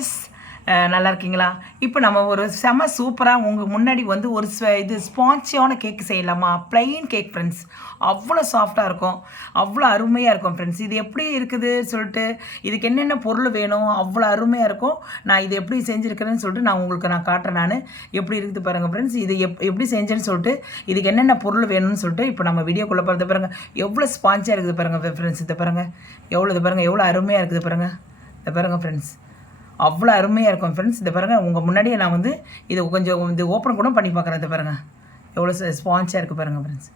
Guys நல்லா இருக்கீங்களா இப்போ நம்ம ஒரு செம சூப்பராக உங்கள் முன்னாடி வந்து ஒரு இது ஸ்பான்ச்சியான கேக் செய்யலாமா? Plain கேக் ஃப்ரெண்ட்ஸ் அவ்வளோ சாஃப்டாக இருக்கும். அவ்வளோ அருமையாக இருக்கும் ஃப்ரெண்ட்ஸ் இது எப்படி இருக்குது சொல்லிட்டு இதுக்கு என்னென்ன பொருள் வேணும்? அவ்வளோ அருமையாக இருக்கும். நான் இது எப்படி செஞ்சுருக்கிறேன்னு சொல்லிட்டு நான் உங்களுக்கு நான் காட்டுறேன் நான். எப்படி இருக்குது பாருங்கள் ஃப்ரெண்ட்ஸ் இது எப் எப்படி செஞ்சேன்னு சொல்லிட்டு இதுக்கு என்னென்ன பொருள் வேணும்னு சொல்லிட்டு இப்போ நம்ம வீடியோக்குள்ளே போகிறது பாருங்கள் எவ்வளோ ஸ்பான்ச்சியாக இருக்குது பாருங்கள் ஃப்ரெண்ட்ஸ் இதை பாருங்கள் எவ்வளோ இது பாருங்கள் எவ்வளோ அருமையாக இருக்குது பாருங்கள் இதை பாருங்கள் ஃப்ரெண்ட்ஸ் அவ்வளோ அருமையாக இருக்கும் ஃப்ரெண்ட்ஸ் இதை பாருங்கள் உங்கள் முன்னாடியே நான் வந்து இதை கொஞ்சம் இது ஓப்பன் கூட பண்ணி பார்க்குறேன். இதை பாருங்கள் எவ்வளோ ஸ்பான்ஸாக இருக்குது பாருங்கள் ஃப்ரெண்ட்ஸ்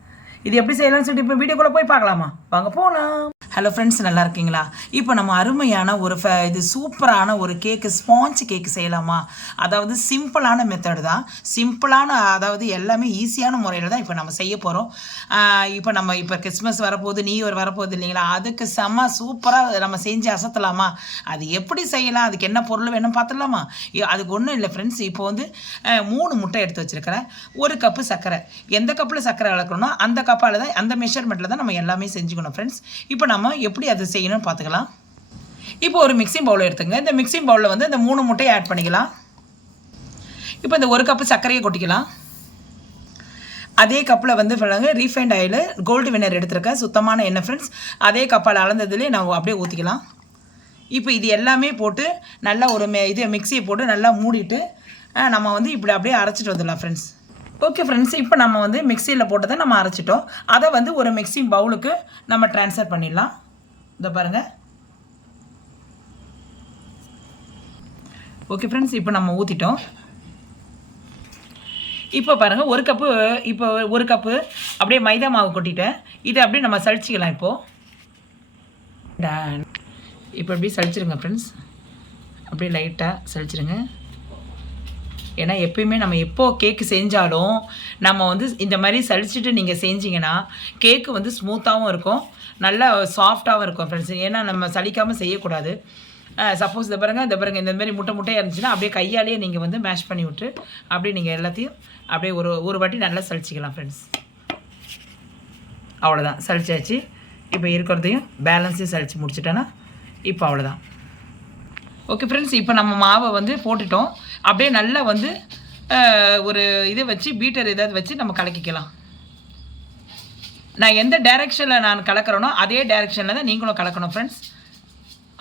இது எப்படி செய்யலாம்னு சொல்லிட்டு இப்போ வீடியோக்குள்ளே போய் பார்க்கலாமா? வாங்க போகலாம் ஹலோ ஃப்ரெண்ட்ஸ் நல்லா இருக்கீங்களா இப்போ நம்ம அருமையான ஒரு ஃப இது சூப்பரான ஒரு கேக்கு ஸ்பாஞ்ச் கேக்கு செய்யலாமா? அதாவது சிம்பிளான மெத்தடு தான். சிம்பிளான அதாவது எல்லாமே ஈஸியான முறையில் தான் இப்போ நம்ம செய்ய போகிறோம் இப்போ நம்ம இப்போ கிறிஸ்மஸ் வரப்போகுது நியூ இயர் வரப்போகுது இல்லைங்களா? அதுக்கு செம்ம சூப்பராக நம்ம செஞ்சு அசத்தலாமா? அது எப்படி செய்யலாம்? அதுக்கு என்ன பொருள் வேணும் பார்த்துடலாமா அதுக்கு ஒன்றும் இல்லை ஃப்ரெண்ட்ஸ் இப்போ வந்து மூணு முட்டை எடுத்து வச்சுருக்கிறேன். ஒரு கப்பு சர்க்கரை. எந்த கப்பில் சர்க்கரை அளக்கணுமோ அந்த கப்பால் தான் அந்த மெஷர்மெண்ட்டில் தான் நம்ம எல்லாமே செஞ்சுக்கணும் ஃப்ரெண்ட்ஸ் இப்போ நம்ம எப்படி அதை செய்யணும்னு பார்த்துக்கலாம். இப்போ ஒரு மிக்சிங் பவுல் எடுத்துங்க. இந்த மிக்சிங் பவுலில் வந்து இந்த மூணு முட்டையை ஆட் பண்ணிக்கலாம். இப்போ இந்த ஒரு கப்பு சர்க்கரையை கொட்டிக்கலாம். அதே கப்பில் வந்து பாருங்க ரீஃபைண்ட் ஆயில் கோல்டு வின்னர் எடுத்திருக்கேன். சுத்தமான எண்ணெய் ஃப்ரெண்ட்ஸ் அதே கப்பால் அளந்ததுலேயே நான் அப்படியே ஊற்றிக்கலாம் இப்போ இது எல்லாமே போட்டு நல்லா ஒரு மெ இது மிக்சியை போட்டு நல்லா மூடிட்டு நம்ம வந்து இப்படி அப்படியே அரைச்சிட்டு வந்துடலாம் ஃப்ரெண்ட்ஸ் ஓகே ஃப்ரெண்ட்ஸ் இப்போ நம்ம வந்து மிக்சியில் போட்டதை நம்ம அரைச்சிட்டோம். அதை வந்து ஒரு மிக்சி பவுலுக்கு நம்ம ட்ரான்ஸ்ஃபர் பண்ணிடலாம். இதை பாருங்கள் ஓகே ஃப்ரெண்ட்ஸ் இப்போ நம்ம ஊற்றிட்டோம் இப்போ பாருங்கள் ஒரு கப்பு இப்போ ஒரு கப்பு அப்படியே மைதா மாவு கொட்டிட்டேன். இதை அப்படியே நம்ம சளிச்சிக்கலாம் இப்போது டன் இப்போ அப்படியே சளிச்சிருங்க ஃப்ரெண்ட்ஸ் அப்படியே லைட்டாக சளிச்சிருங்க. ஏன்னா எப்பயுமே நம்ம எப்போ கேக்கு செஞ்சாலும் நம்ம வந்து இந்த மாதிரி சளிச்சிட்டு நீங்கள் செஞ்சீங்கன்னா கேக்கு வந்து ஸ்மூத்தாகவும் இருக்கும். நல்லா சாஃப்டாகவும் இருக்கும் ஃப்ரெண்ட்ஸ் ஏன்னா நம்ம சலிக்காமல் செய்யக்கூடாது. சப்போஸ் இதை பாருங்கள் இந்த பாருங்கள் இந்த மாதிரி முட்டை முட்டையாக இருந்துச்சுன்னா அப்படியே கையாலேயே நீங்கள் வந்து மேஷ் பண்ணி விட்டு அப்படியே நீங்கள் எல்லாத்தையும் அப்படியே ஒரு ஒரு வாட்டி நல்லா சளிச்சிக்கலாம் ஃப்ரெண்ட்ஸ் அவ்வளோதான் சளிச்சாச்சு. இப்போ இருக்கிறதையும் பேலன்ஸையும் சளிச்சு முடிச்சிட்டேன்னா இப்போ அவ்வளோதான் ஓகே ஃப்ரெண்ட்ஸ் இப்போ நம்ம மாவை வந்து போட்டுட்டோம். அப்படியே நல்லா வந்து ஒரு இதை வச்சு பீட்டர் ஏதாவது வச்சு நம்ம கலக்கிக்கலாம். நான் எந்த டைரெக்ஷனில் நான் கலக்கிறேனோ அதே டைரெக்ஷனில் தான் நீங்களும் கலக்கணும் ஃப்ரெண்ட்ஸ்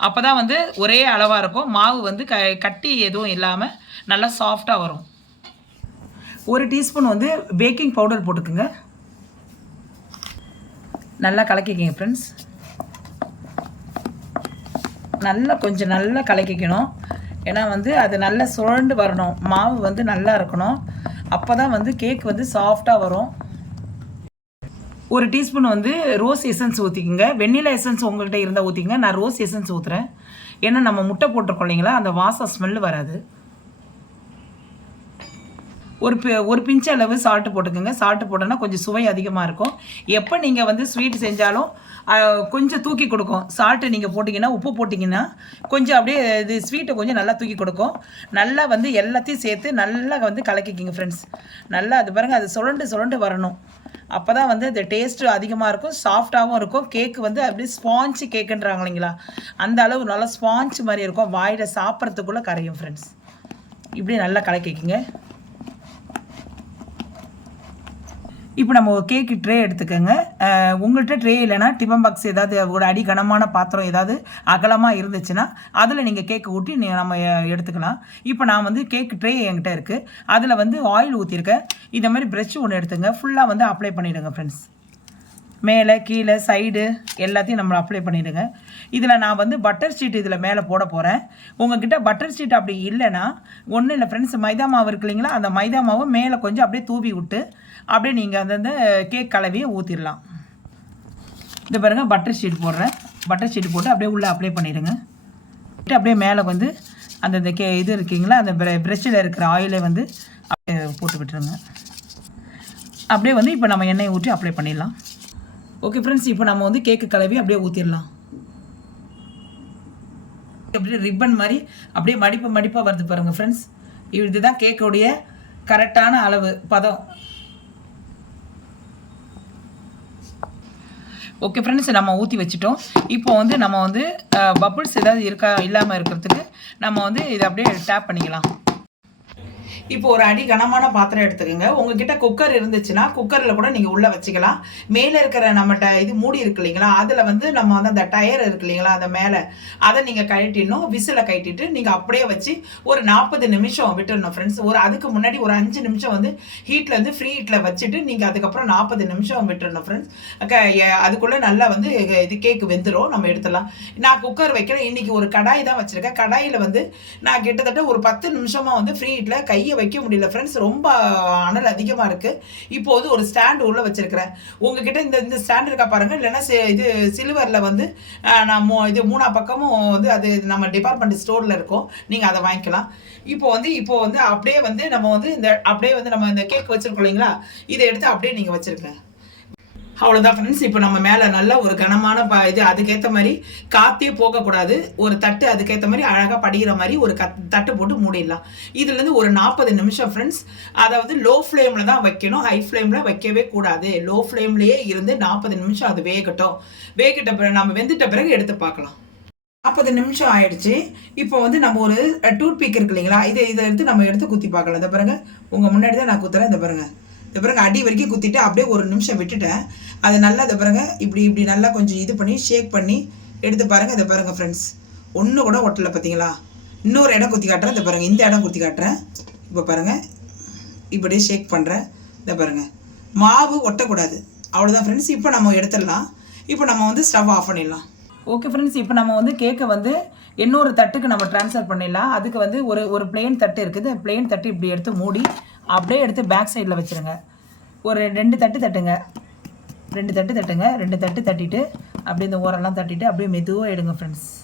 அப்போ தான் வந்து ஒரே அளவாக இருக்கும். மாவு வந்து க கட்டி எதுவும் இல்லாமல் நல்லா சாஃப்டாக வரும். ஒரு டீஸ்பூன் வந்து பேக்கிங் பவுடர் போட்டுக்குங்க. நல்லா கலக்கிக்கிங்க ஃப்ரெண்ட்ஸ் நல்லா கொஞ்சம் நல்லா கலக்கிக்கணும். ஏன்னா வந்து அது நல்லா சுழண்டு வரணும். மாவு வந்து நல்லா இருக்கணும். அப்போ தான் வந்து கேக் வந்து சாஃப்டாக வரும். ஒரு டீஸ்பூன் வந்து ரோஸ் எசன்ஸ் ஊற்றிக்கோங்க வெண்ணிலா எசன்ஸ் உங்கள்கிட்ட இருந்தால் ஊற்றிக்கங்க நான் ரோஸ் எசன்ஸ் ஊற்றுறேன் ஏன்னா நம்ம முட்டை போட்டிருக்கோம் இல்லைங்களா? அந்த வாசம் ஸ்மெல்லு வராது. ஒரு பி ஒரு பிஞ்சு அளவு சால்ட்டு போட்டுக்கோங்க. சால்ட்டு போட்டோன்னா கொஞ்சம் சுவை அதிகமாக இருக்கும். எப்போ நீங்கள் வந்து ஸ்வீட் செஞ்சாலும் கொஞ்சம் தூக்கி கொடுக்கும். சால்ட்டு நீங்கள் போட்டிங்கன்னா உப்பு போட்டிங்கன்னா கொஞ்சம் அப்படியே இது ஸ்வீட்டை கொஞ்சம் நல்லா தூக்கி கொடுக்கும். நல்லா வந்து எல்லாத்தையும் சேர்த்து நல்லா வந்து கலக்கிக்கிங்க ஃப்ரெண்ட்ஸ் நல்லா அது பாருங்கள் அது சுரண்டு சுரண்டு வரணும். அப்போ தான் வந்து அது டேஸ்ட்டு அதிகமாக இருக்கும் சாஃப்டாகவும் இருக்கும். கேக்கு வந்து அப்படியே ஸ்பாஞ்சு கேக்குன்றாங்க இல்லைங்களா? அந்த அளவு நல்லா ஸ்பாஞ்ச் மாதிரி இருக்கும். வாயில் சாப்பிட்றதுக்குள்ளே கரையும் ஃப்ரெண்ட்ஸ் இப்படி நல்லா கலக்கிக்கிங்க. இப்போ நம்ம ஒரு கேக்கு ட்ரே எடுத்துக்கோங்க. உங்கள்கிட்ட ட்ரே இல்லைன்னா டிஃபன் பாக்ஸ் ஏதாவது ஒரு அடி கனமான பாத்திரம் ஏதாவது அகலமாக இருந்துச்சுன்னா அதில் நீங்கள் கேக்கு ஊட்டி நீங்கள் நம்ம எடுத்துக்கலாம். இப்போ நான் வந்து கேக்கு ட்ரே என்கிட்ட இருக்குது அதில் வந்து ஆயில் ஊற்றிருக்கேன் இந்த மாதிரி ப்ரெஷ் ஒன்று எடுத்துங்க. ஃபுல்லாக வந்து அப்ளை பண்ணிவிடுங்க ஃப்ரெண்ட்ஸ் மேலே கீழே சைடு எல்லாத்தையும் நம்ம அப்ளை பண்ணிவிடுங்க இதில் நான் வந்து பட்டர் ஷீட் இதில் மேலே போட போகிறேன் உங்ககிட்ட பட்டர் ஷீட் அப்படி இல்லைன்னா ஒன்றும் இல்லை ஃப்ரெண்ட்ஸ் மைதா மாவு இருக்கு இல்லைங்களா? அந்த மைதா மாவை மேலே கொஞ்சம் அப்படியே தூவி விட்டு அப்படியே நீங்கள் அந்தந்த கேக் கலவையை ஊற்றிடலாம் இந்த பாருங்கள் பட்டர் ஷீட் போடுறேன். பட்டர் ஷீட் போட்டு அப்படியே உள்ளே அப்ளை பண்ணிவிடுங்க விட்டு அப்படியே மேலே வந்து அந்தந்த கே இது இருக்கீங்களா அந்த ப்ரெஷ்ஷில் இருக்கிற ஆயிலை வந்து அப்படியே போட்டு விட்டுருங்க. அப்படியே வந்து இப்போ நம்ம எண்ணெயை ஊற்றி அப்ளை பண்ணிடலாம். ஓகே ஃப்ரெண்ட்ஸ் இப்போ நம்ம வந்து கேக்கு கலவி அப்படியே ஊற்றிடலாம் அப்படியே ரிப்பன் மாதிரி அப்படியே மடிப்பு மடிப்பாக வருது பாருங்கள் ஃப்ரெண்ட்ஸ் இதுதான் கேக்கோடைய கரெக்டான அளவு பதம். ஓகே ஃப்ரெண்ட்ஸ் நம்ம ஊற்றி வச்சுட்டோம். இப்போ வந்து நம்ம வந்து பபுள்ஸ் ஏதாவது இருக்கா இல்லாமல் இருக்கிறதுக்கு நம்ம வந்து இதை அப்படியே டேப் பண்ணிக்கலாம். இப்போ ஒரு அடி கனமான பாத்திரம் எடுத்துக்கோங்க. உங்ககிட்ட குக்கர் இருந்துச்சுன்னா குக்கரில் கூட நீங்கள் உள்ளே வச்சுக்கலாம். மேலே இருக்கிற நம்மகிட்ட இது மூடி இருக்கு இல்லைங்களா? அதில் வந்து நம்ம வந்து அந்த டயர் இருக்கு இல்லைங்களா? அந்த மேலே. அதை நீங்கள் கழட்டிடணும். விசிலை கட்டிட்டு நீங்கள் அப்படியே வச்சு ஒரு நாற்பது நிமிஷம் விட்டுடணும் ஃப்ரெண்ட்ஸ் ஒரு அதுக்கு முன்னாடி ஒரு அஞ்சு நிமிஷம் வந்து ஹீட்டில் வந்து ஃப்ரீ ஹீட்டில் வச்சுட்டு நீங்கள் அதுக்கப்புறம் நாற்பது நிமிஷம் விட்டுடணும் ஃப்ரெண்ட்ஸ் அதுக்குள்ளே நல்லா வந்து இது கேக்கு வெந்துடும் நம்ம எடுத்துடலாம். நான் குக்கர் வைக்கிறேன். இன்னைக்கு ஒரு கடாய் தான் வச்சுருக்கேன். கடாயில் வந்து நான் கிட்டத்தட்ட ஒரு பத்து நிமிஷமாக வந்து ஃப்ரீ ஹீட்டில் கையை வைக்க முடியல ஃப்ரெண்ட்ஸ் ரொம்ப அனல் அதிகமாக இருக்குது இப்போது ஒரு ஸ்டாண்டு உள்ளே வச்சுருக்கிறேன். உங்ககிட்ட இந்த இந்த ஸ்டாண்ட் இருக்கா பாருங்கள் இல்லைன்னா இது சில்வரில் வந்து நான் மூ இது மூணா பக்கமும் வந்து அது நம்ம டிபார்ட்மெண்ட் ஸ்டோரில் இருக்கும். நீங்கள் அதை வாங்கிக்கலாம். இப்போ வந்து இப்போ வந்து அப்படியே வந்து நம்ம வந்து இந்த அப்படியே வந்து நம்ம இந்த கேக் வச்சுருக்கோம் இல்லைங்களா? இதை எடுத்து அப்படியே நீங்கள் வச்சுருக்கேன் அவ்வளோதான் ஃப்ரெண்ட்ஸ் இப்போ நம்ம மேலே நல்ல ஒரு கனமான ப இது அதுக்கேற்ற மாதிரி காற்றே போகக்கூடாது. ஒரு தட்டு அதுக்கேற்ற மாதிரி அழகாக படிக்கிற மாதிரி ஒரு கத் தட்டு போட்டு மூடிடலாம். இதுலேருந்து ஒரு நாற்பது நிமிஷம் ஃப்ரெண்ட்ஸ் அதாவது லோ ஃப்ளேமில் தான் வைக்கணும். ஹை ஃப்ளேமில் வைக்கவே கூடாது. லோ ஃப்ளேம்லேயே இருந்து நாற்பது நிமிஷம் அது வேகட்டும். வேகிட்ட பிறகு நம்ம வெந்துட்ட பிறகு எடுத்து பார்க்கலாம். நாற்பது நிமிஷம் ஆயிடுச்சு. இப்போ வந்து நம்ம ஒரு டூத் பீக் இருக்கு இல்லைங்களா? இதை இதை எடுத்து நம்ம எடுத்து குத்தி பார்க்கலாம். இந்த பாருங்க. உங்கள் முன்னாடி தான் நான் குத்துறேன். இந்த பாருங்க. இந்த பிறகு அடி வரைக்கும் குத்திட்டு அப்படியே ஒரு நிமிஷம் விட்டுட்டேன். அது நல்லா இந்த பாருங்க இப்படி இப்படி நல்லா கொஞ்சம் இது பண்ணி ஷேக் பண்ணி எடுத்து பாருங்கள் இதை பாருங்கள் ஃப்ரெண்ட்ஸ் ஒன்று கூட ஒட்டலை பார்த்தீங்களா இன்னொரு இடம் குத்தி காட்டுறேன். இந்த பாருங்கள் இந்த இடம் குத்தி காட்டுறேன். இப்போ பாருங்கள் இப்படியே ஷேக் பண்ணுறேன் இதை பாருங்கள் மாவு ஒட்டக்கூடாது. அவ்வளோதான் ஃப்ரெண்ட்ஸ் இப்போ நம்ம எடுத்துடலாம். இப்போ நம்ம வந்து ஸ்டவ் ஆஃப் பண்ணிடலாம். ஓகே ஃப்ரெண்ட்ஸ் இப்போ நம்ம வந்து கேக்கை வந்து இன்னொரு தட்டுக்கு நம்ம ட்ரான்ஸ்ஃபர் பண்ணிடலாம். அதுக்கு வந்து ஒரு ஒரு பிளெயின் தட்டு இருக்குது. பிளெயின் தட்டு இப்படி எடுத்து மூடி அப்படியே எடுத்து பேக் சைடில் வச்சுருங்க. ஒரு ரெண்டு தட்டு தட்டுங்க. ரெண்டு தட்டு தட்டுங்க. ரெண்டு தட்டு தட்டிட்டு அப்படியே இந்த ஓரெல்லாம் தட்டிட்டு அப்படியே மெதுவாக எடுங்க ஃப்ரெண்ட்ஸ்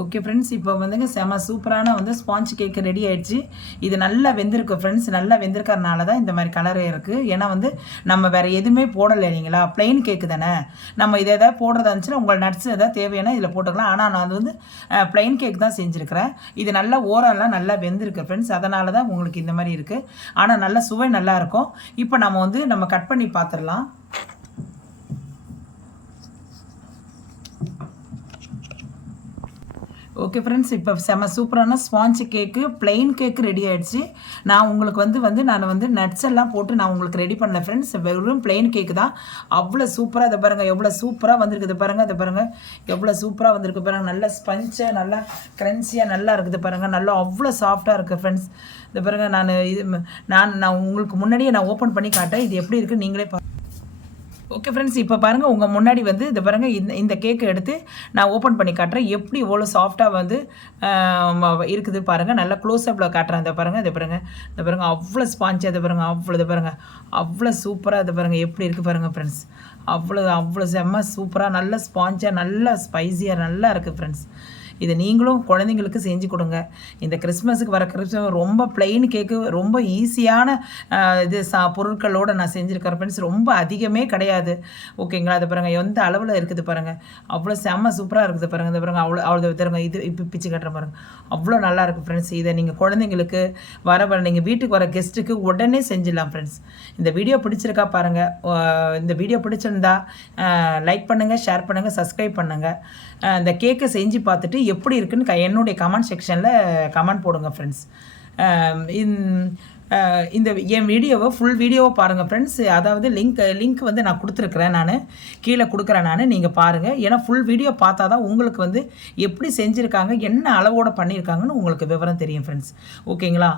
ஓகே ஃப்ரெண்ட்ஸ் இப்போ வந்துங்க செம சூப்பரான வந்து ஸ்பாஞ்ச் கேக் ரெடி ஆயிடுச்சு. இது நல்லா வெந்திருக்கு ஃப்ரெண்ட்ஸ் நல்லா வெந்திருக்கறனால தான் இந்த மாதிரி கலர் இருக்குது ஏன்னா வந்து நம்ம வேறு எதுவுமே போடலை இல்லைங்களா? Plain கேக்கு தானே. நம்ம இதை எதாவது போடுறதா இருந்துச்சுன்னா உங்கள் நட்ஸ் எதாவது தேவையான இதில் போட்டுக்கலாம். ஆனால் நான் அது வந்து plain கேக் தான் செஞ்சுருக்கிறேன். இது நல்லா ஓரெல்லாம் நல்லா வெந்திருக்கு ஃப்ரெண்ட்ஸ் அதனால தான் உங்களுக்கு இந்த மாதிரி இருக்குது ஆனால் நல்ல சுவை நல்லா இருக்கும். இப்போ நம்ம வந்து நம்ம கட் பண்ணி பார்த்துடலாம் ஓகே ஃப்ரெண்ட்ஸ் இப்போ செம சூப்பரான sponge cake plain cake ready ஆயிடுச்சு. நான் உங்களுக்கு வந்து வந்து நான் வந்து நட்ஸ் எல்லாம் போட்டு நான் உங்களுக்கு ரெடி பண்ணல ஃப்ரெண்ட்ஸ் வெறும் பிளெயின் கேக்கு தான். அவ்வளோ சூப்பராக இதை பாருங்கள் எவ்வளோ சூப்பராக வந்திருக்குது பாருங்கள் இதை பாருங்கள் எவ்வளோ சூப்பராக வந்திருக்கு பாருங்கள் நல்லா ஸ்பஞ்சாக நல்லா க்ரன்ச்சியாக நல்லா இருக்குது பாருங்கள் நல்லா அவ்வளோ சாஃப்டாக இருக்குது ஃப்ரெண்ட்ஸ் இதை பாருங்கள் நான் இது நான் நான் உங்களுக்கு முன்னாடியே நான் ஓப்பன் பண்ணி காட்டேன் இது எப்படி இருக்குது நீங்களே பா ஓகே ஃப்ரெண்ட்ஸ் இப்போ பாருங்கள் உங்கள் முன்னாடி வந்து இதை பாருங்கள் இந்த இந்த கேக்கை எடுத்து நான் ஓப்பன் பண்ணி காட்டுறேன். எப்படி இவ்வளோ சாஃப்டாக வந்து இருக்குது பாருங்கள் நல்லா க்ளோஸ்அப்பில் காட்டுறேன். அதை பாருங்கள் இதை பாருங்கள் இந்த பாருங்கள் அவ்வளோ ஸ்பாஞ்சாக இதை பாருங்கள் அவ்வளோ இதை பாருங்கள் அவ்வளோ சூப்பராக இதை பாருங்கள் எப்படி இருக்குது பாருங்கள் ஃப்ரெண்ட்ஸ் அவ்வளோ அவ்வளோ செம்ம சூப்பராக நல்ல ஸ்பாஞ்சாக நல்லா ஸ்பைஸியாக நல்லா இருக்குது ஃப்ரெண்ட்ஸ் இதை நீங்களும் குழந்தைங்களுக்கு செஞ்சு கொடுங்க. இந்த கிறிஸ்மஸுக்கு வர கிறிஸ்மஸ் ரொம்ப பிளெயின் கேக்கு ரொம்ப ஈஸியான இது சா பொருட்களோடு நான் செஞ்சுருக்கிறேன் ஃப்ரெண்ட்ஸ் ரொம்ப அதிகமே கிடையாது. ஓகேங்களா அது பாருங்கள் எந்த அளவில் இருக்குது பாருங்கள் அவ்வளோ செம்ம சூப்பராக இருக்குது பாருங்கள் இந்த பாருங்கள் அவ்வளோ அவ்வளோ தருங்க இது இப்போ பிச்சு கட்டுறேன் பாருங்கள் அவ்வளோ நல்லா இருக்குது ஃப்ரெண்ட்ஸ் இதை நீங்கள் குழந்தைங்களுக்கு வர வர நீங்கள் வீட்டுக்கு வர கெஸ்ட்டுக்கு உடனே செஞ்சிடலாம் ஃப்ரெண்ட்ஸ் இந்த வீடியோ பிடிச்சிருக்கா பாருங்கள் இந்த வீடியோ பிடிச்சிருந்தா லைக் பண்ணுங்கள் ஷேர் பண்ணுங்கள் சப்ஸ்கிரைப் பண்ணுங்கள் இந்த கேக்கை செஞ்சு பார்த்துட்டு எப்படி இருக்குன்னு க- என்னுடைய கமெண்ட் செக்ஷனில் கமெண்ட் போடுங்க ஃப்ரெண்ட்ஸ் இந்த என் வீடியோவை ஃபுல் வீடியோவை பாருங்கள் ஃப்ரெண்ட்ஸ் அதாவது லிங்க் லிங்க் வந்து நான் கொடுத்துருக்குறேன் நான். கீழே கொடுக்குறேன் நான். நீங்கள் பாருங்கள் ஏன்னா ஃபுல் வீடியோ பார்த்தா தான் உங்களுக்கு வந்து எப்படி செஞ்சுருக்காங்க என்ன அளவோடு பண்ணியிருக்காங்கன்னு உங்களுக்கு விவரம் தெரியும் ஃப்ரெண்ட்ஸ் ஓகேங்களா